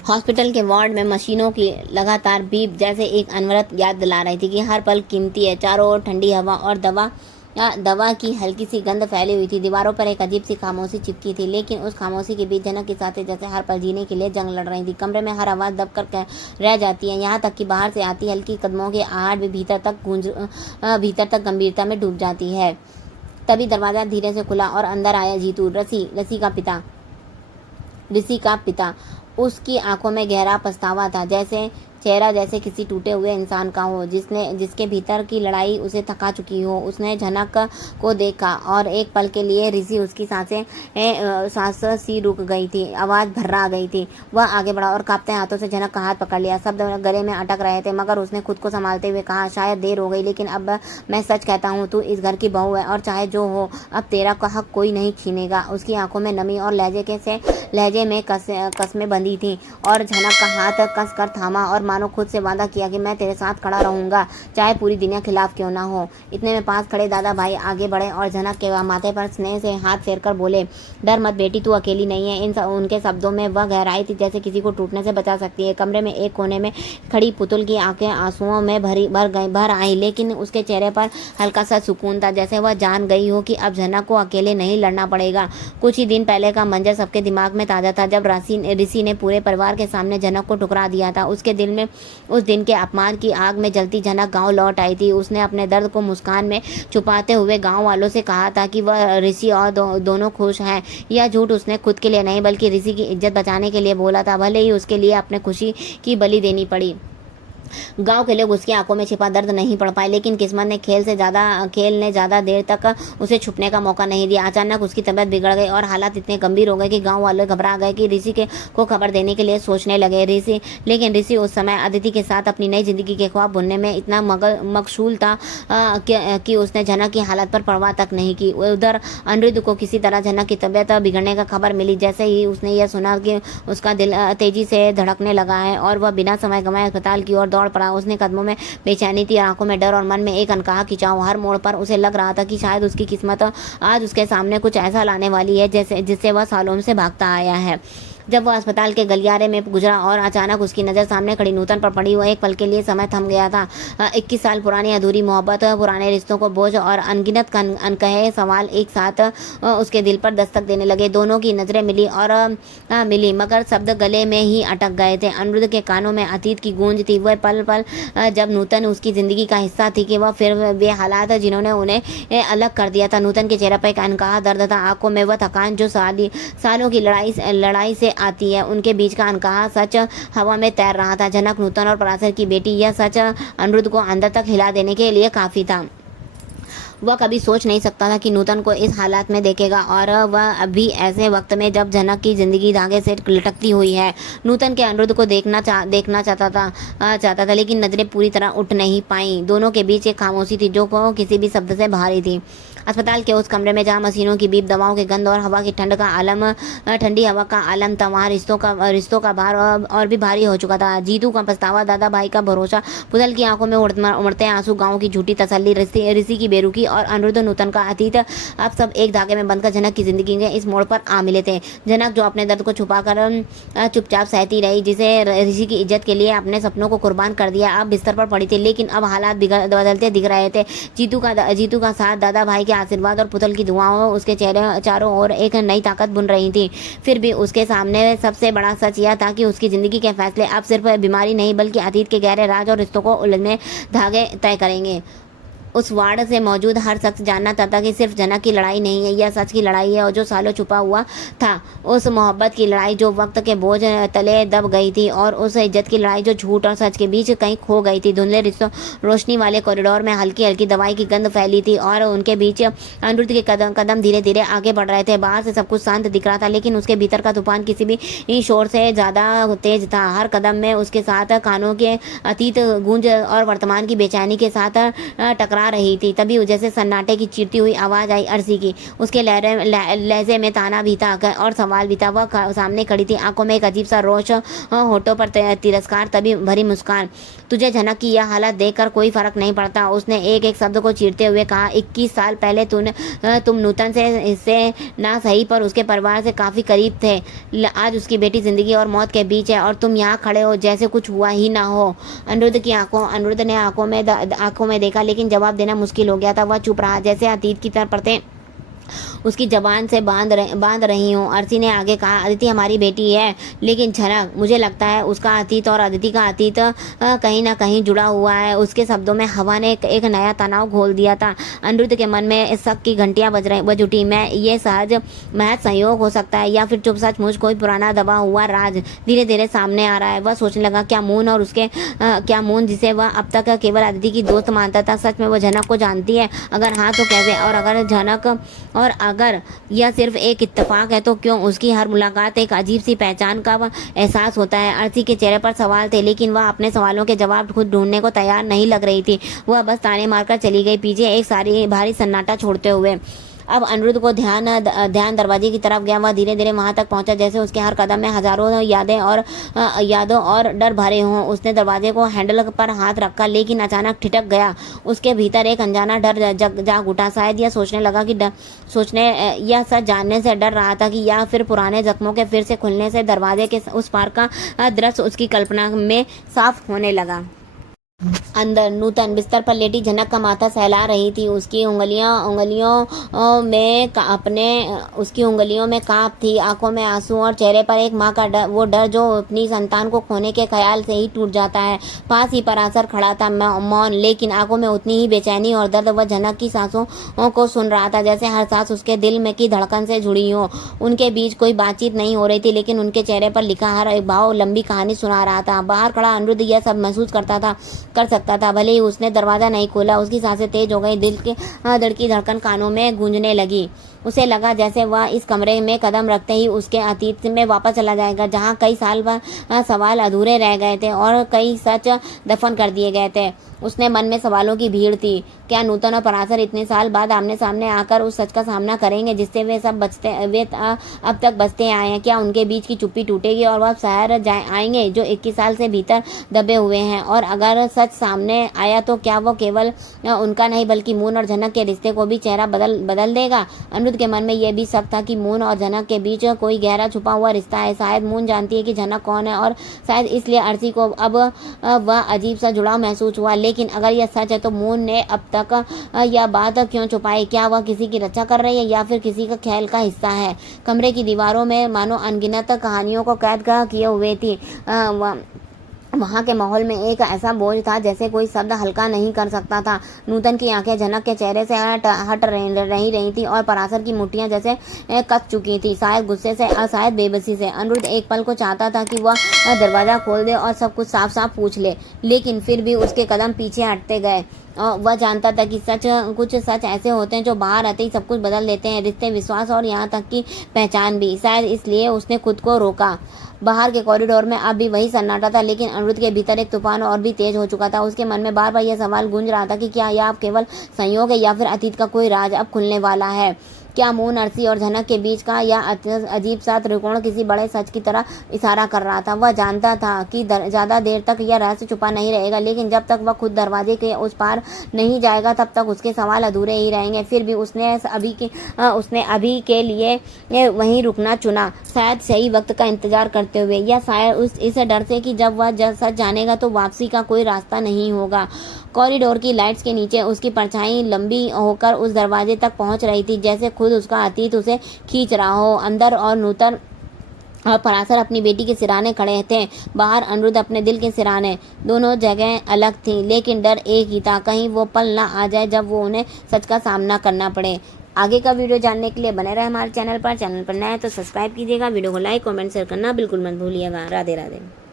Hospital के ward में मशीनों की लगातार बीप जैसे एक अनवरत याद दिला रही थी कि हर पल कीमती है। चारों ओर ठंडी हवा और दवा की हल्की सी गंध फैली हुई थी। दीवारों पर एक अजीब सी खामोशी चिपकी थी, लेकिन उस खामोशी के बीच जनक के साथ जैसे हर पल जीने के लिए जंग लड़ रही थी। कमरे में हर आवाज़ दबकर रह जाती है, यहाँ तक कि बाहर से आती हल्की कदमों की आहट भी भीतर तक गंभीरता में डूब जाती है। तभी दरवाज़ा धीरे से खुला और अंदर आया जीतू, ऋषि का पिता। उसकी आंखों में गहरा पछतावा था, चेहरा जैसे किसी टूटे हुए इंसान का हो जिसके भीतर की लड़ाई उसे थका चुकी हो। उसने झनक को देखा और एक पल के लिए ऋषि उसकी सांस सी रुक गई थी, आवाज़ भर्रा गई थी। वह आगे बढ़ा और कांपते हाथों से झनक का हाथ पकड़ लिया। शब्द गले में अटक रहे थे, मगर उसने खुद को संभालते हुए कहा, शायद देर हो गई, लेकिन अब मैं सच कहता हूँ, तू इस घर की बहू है और चाहे जो हो, अब तेरा हक कोई नहीं छीनेगा। उसकी आंखों में नमी और लहजे में कसमें बंधी थी और झनक का हाथ कस कर थामा और मानो खुद से वादा किया कि मैं तेरे साथ खड़ा रहूंगा, चाहे पूरी दुनिया खिलाफ क्यों ना हो। इतने में पास खड़े दादा भाई आगे बढ़े और झनक के माथे पर स्नेह से हाथ फेर कर बोले, डर मत बेटी, तू अकेली नहीं है। उनके शब्दों में वह गहराई थी जैसे किसी को टूटने से बचा सकती है। कमरे में एक कोने में खड़ी पुतुल की आंखें आंसुओं में भर आई, लेकिन उसके चेहरे पर हल्का सा सुकून था, जैसे वह जान गई हो कि अब झनक को अकेले नहीं लड़ना पड़ेगा। कुछ ही दिन पहले का मंजर सबके दिमाग में ताजा था, जब ऋषि ने पूरे परिवार के सामने झनक को ठुकरा दिया था। उस दिन के अपमान की आग में जलती झनक गांव लौट आई थी। उसने अपने दर्द को मुस्कान में छुपाते हुए गांव वालों से कहा था कि वह ऋषि और दोनों खुश हैं। यह झूठ उसने खुद के लिए नहीं, बल्कि ऋषि की इज्जत बचाने के लिए बोला था, भले ही उसके लिए अपने खुशी की बलि देनी पड़ी। गांव के लोग उसकी आंखों में छिपा दर्द नहीं पढ़ पाए, लेकिन किस्मत ने खेल ने ज़्यादा देर तक उसे छुपने का मौका नहीं दिया। अचानक उसकी तबीयत बिगड़ गई और हालात इतने गंभीर हो गए कि गांव वाले घबरा गए कि ऋषि को खबर देने के लिए सोचने लगे। लेकिन ऋषि उस समय अदिति के साथ अपनी नई जिंदगी के ख्वाब बुनने में इतना मशगूल था कि उसने झनक की हालत पर परवाह तक नहीं की। उधर अनिरुद्ध को किसी तरह झनक की तबीयत बिगड़ने का खबर मिली। जैसे ही उसने यह सुना कि उसका दिल तेजी से धड़कने लगा है और वह बिना समय गंवाए अस्पताल की ओर दौड़ पड़ा। उसने कदमों में बेचैनी थी, आंखों में डर और मन में एक अनकहा खिंचाव। हर मोड़ पर उसे लग रहा था कि शायद उसकी किस्मत आज उसके सामने कुछ ऐसा लाने वाली है जिससे वह सालों से भागता आया है। जब वह अस्पताल के गलियारे में गुजरा और अचानक उसकी नज़र सामने खड़ी नूतन पर पड़ी, वह एक पल के लिए समय थम गया था। 21 साल पुरानी अधूरी मोहब्बत, पुराने रिश्तों को बोझ और अनगिनत अनकहे सवाल एक साथ उसके दिल पर दस्तक देने लगे। दोनों की नज़रें मिली, मगर शब्द गले में ही अटक गए थे। अनिरुद्ध के कानों में अतीत की गूंज थी, वह पल जब नूतन उसकी ज़िंदगी का हिस्सा थी कि वह फिर वे हालात जिन्होंने उन्हें अलग कर दिया था। नूतन के चेहरे पर एक अनकहा दर्द था, आंखों में वह थकान जो सालों की लड़ाई से आती है। उनके बीच का अनकहा सच हवा में तैर रहा था। झनक, नूतन और पराशर की बेटी, यह सच अनिरुद्ध को अंदर तक हिला देने के लिए काफ़ी था। वह कभी सोच नहीं सकता था कि नूतन को इस हालात में देखेगा, और वह अभी ऐसे वक्त में जब झनक की जिंदगी धागे से लटकती हुई है। नूतन के अनिरुद्ध को देखना चाहता था, लेकिन नजरें पूरी तरह उठ नहीं पाई। दोनों के बीच एक खामोशी थी जो किसी भी शब्द से भारी थी। अस्पताल के उस कमरे में जहाँ मशीनों की बीप, दवाओं की गंध और हवा की ठंडी हवा का आलम था, वहाँ रिश्तों का भार और भी भारी हो चुका था। जीतू का पछतावा, दादा भाई का भरोसा, पुतल की आंखों में उमड़ते आंसू, गाँव की झूठी तसल्ली, ऋषि की बेरुखी और अनिरुद्ध नूतन का अतीत, अब सब एक धागे में बंधकर झनक की जिंदगी के इस मोड़ पर आ मिले थे। झनक जो अपने दर्द को छुपाकर चुपचाप सहती रही, जिसे ऋषि की इज्जत के लिए अपने सपनों को कुर्बान कर दिया, अब बिस्तर पर पड़ी थी। लेकिन अब हालात बदलते दिख रहे थे। जीतू का साथ, दादा भाई के आशीर्वाद और पुतल की दुआओं उसके चेहरे चारों ओर एक नई ताकत बुन रही थी। फिर भी उसके सामने सबसे बड़ा सच यह था कि उसकी जिंदगी के फैसले अब सिर्फ बीमारी नहीं, बल्कि अतीत के गहरे राज और रिश्तों को उलझने धागे तय करेंगे। उस वार्ड से मौजूद हर शख्स जानना चाहता कि सिर्फ झनक की लड़ाई नहीं है, यह सच की लड़ाई है और जो सालों छुपा हुआ था। उस मोहब्बत की लड़ाई जो वक्त के बोझ तले दब गई थी, और उस इज्जत की लड़ाई जो झूठ और सच के बीच कहीं खो गई थी। धुंधले रिश्तों, रोशनी वाले कॉरिडोर में हल्की हल्की दवाई की गंध फैली थी और उनके बीच अनिरुद्ध के कदम धीरे धीरे आगे बढ़ रहे थे। बाहर से सब कुछ शांत दिख रहा था, लेकिन उसके भीतर का तूफान किसी भी शोर से ज़्यादा तेज था। हर कदम में उसके साथ कानों के अतीत गूंज और वर्तमान की बेचैनी के साथ टकरा चिल्ला रही थी। तभी जैसे सन्नाटे की चीरती हुई आवाज़ आई अर्सी की। उसके लहजे में ताना भी था और सवाल भी था। वह सामने खड़ी थी, आंखों में एक अजीब सा रोष, होठों पर तिरस्कार, तभी भरी मुस्कान। तुझे झनक की यह हालत देखकर कोई फर्क नहीं पड़ता, उसने एक एक शब्द को चीरते हुए कहा। 21 साल पहले तुम नूतन से ना सही पर उसके परिवार से काफ़ी करीब थे। आज उसकी बेटी जिंदगी और मौत के बीच है और तुम यहाँ खड़े हो जैसे कुछ हुआ ही ना हो। अनिरुद्ध ने आंखों में देखा, लेकिन जवाब देना मुश्किल हो गया था। वह चुप रहा, जैसे अतीत की तरफ परतें उसकी जबान से बांध रही हूँ। अर्सी ने आगे कहा, अदिति हमारी बेटी है, लेकिन झनक, मुझे लगता है उसका अतीत और अदिति का अतीत कहीं ना कहीं जुड़ा हुआ है। उसके शब्दों में हवा ने एक नया तनाव घोल दिया था। अनिरुद्ध के मन में शक की घंटियां बज उठी। मैं ये महज संयोग हो सकता है या फिर चुप सचमुच कोई पुराना दबा हुआ राज धीरे धीरे सामने आ रहा है। वह सोचने लगा, क्या मून जिसे वह अब तक केवल अदिति की दोस्त मानता था, सच में वो झनक को जानती है? अगर हाँ तो कैसे? और अगर यह सिर्फ एक इत्तेफाक है तो क्यों? उसकी हर मुलाकात एक अजीब सी पहचान का एहसास होता है। अर्सी के चेहरे पर सवाल थे, लेकिन वह अपने सवालों के जवाब खुद ढूंढने को तैयार नहीं लग रही थी। वह बस ताने मारकर चली गई, पीछे एक भारी सन्नाटा छोड़ते हुए। अब अनिरुद्ध को ध्यान दरवाजे की तरफ गया। वह धीरे धीरे वहां तक पहुंचा जैसे उसके हर कदम में हजारों यादों और डर भरे हों। उसने दरवाजे को हैंडल पर हाथ रखा, लेकिन अचानक ठिठक गया। उसके भीतर एक अनजाना डर जाग उठा। शायद यह सोचने लगा कि यह सच जानने से डर रहा था कि या फिर पुराने जख्मों के फिर से खुलने से दरवाजे के उस पार का दृश्य उसकी कल्पना में साफ होने लगा। अंदर नूतन बिस्तर पर लेटी झनक का माथा सहला रही थी। उसकी उंगलियों में कांप थी, आंखों में आंसू और चेहरे पर एक माँ का डर, वो डर जो अपनी संतान को खोने के ख्याल से ही टूट जाता है। पास ही परासर खड़ा था, मौन, लेकिन आंखों में उतनी ही बेचैनी और दर्द। वह झनक की सांसों को सुन रहा था, जैसे हर सांस उसके दिल में की धड़कन से जुड़ी हो। उनके बीच कोई बातचीत नहीं हो रही थी, लेकिन उनके चेहरे पर लिखा हर एक भाव लंबी कहानी सुना रहा था। बाहर खड़ा अनिरुद्ध यह सब महसूस कर सकता था। भले ही उसने दरवाजा नहीं खोला, उसकी सांसें तेज हो गई, दिल की धड़कन कानों में गूंजने लगी। उसे लगा जैसे वह इस कमरे में कदम रखते ही उसके अतीत में वापस चला जाएगा, जहां कई साल सवाल अधूरे रह गए थे और कई सच दफन कर दिए गए थे। उसने मन में सवालों की भीड़ थी। क्या नूतन और परासर इतने साल बाद आमने सामने आकर उस सच का सामना करेंगे जिससे वे अब तक बचते आए हैं? क्या उनके बीच की चुप्पी टूटेगी और वह शहर आएंगे जो 21 साल से भीतर दबे हुए हैं? और अगर सच सामने आया तो क्या वो केवल उनका नहीं बल्कि मून और झनक के रिश्ते को भी चेहरा बदल देगा? अनिरुद्ध के मन में यह भी शक था कि मून और झनक के बीच कोई गहरा छुपा हुआ रिश्ता है। शायद मून जानती है कि झनक कौन है और शायद इसलिए अर्सी को अब वह अजीब सा जुड़ाव महसूस हुआ। लेकिन अगर यह सच है तो मून ने अब तक यह बात क्यों छुपाई? क्या वह किसी की रक्षा कर रही है या फिर किसी का ख्याल का हिस्सा है? कमरे की दीवारों में मानो अनगिनत कहानियों को कैद किए हुए थी। वहाँ के माहौल में एक ऐसा बोझ था जैसे कोई शब्द हल्का नहीं कर सकता था। नूतन की आंखें झनक के चेहरे से हट रही थी और परासर की मुट्ठियां जैसे कस चुकी थी, शायद गुस्से से और शायद बेबसी से। अनिरुद्ध एक पल को चाहता था कि वह दरवाजा खोल दे और सब कुछ साफ साफ पूछ ले, लेकिन फिर भी उसके कदम पीछे हटते गए। वह जानता था कि कुछ सच ऐसे होते हैं जो बाहर आते ही सब कुछ बदल देते हैं, रिश्ते, विश्वास और यहाँ तक कि पहचान भी। शायद इसलिए उसने खुद को रोका। बाहर के कॉरिडोर में अब भी वही सन्नाटा था, लेकिन अनिरुद्ध के भीतर एक तूफान और भी तेज हो चुका था। उसके मन में बार बार यह सवाल गूंज रहा था कि क्या यह अब केवल संयोग है या फिर अतीत का कोई राज अब खुलने वाला है? क्या मून, अर्सी और झनक के बीच का यह अजीब सा त्रिकोण किसी बड़े सच की तरह इशारा कर रहा था? वह जानता था कि ज्यादा देर तक यह रहस्य छुपा नहीं रहेगा, लेकिन जब तक वह खुद दरवाजे के उस पार नहीं जाएगा तब तक उसके सवाल अधूरे ही रहेंगे। फिर भी उसने अभी के लिए वहीं रुकना चुना, शायद सही वक्त का इंतजार करते हुए, या शायद इस डर से कि जब वह सच जानेगा तो वापसी का कोई रास्ता नहीं होगा। कॉरिडोर की लाइट्स के नीचे उसकी परछाई लंबी होकर उस दरवाजे तक पहुंच रही थी, जैसे खुद उसका अतीत उसे खींच रहा हो। अंदर और नूतन और परासर अपनी बेटी के सिराने खड़े थे, बाहर अनिरुद्ध अपने दिल के सिराने। दोनों जगह अलग थी, लेकिन डर एक ही था, कहीं वो पल ना आ जाए जब वो उन्हें सच का सामना करना पड़े। आगे का वीडियो जानने के लिए बने रहे हमारे चैनल पर नए हैं तो सब्सक्राइब कीजिएगा, वीडियो को लाइक कमेंट शेयर करना बिल्कुल मत भूलिएगा। राधे राधे।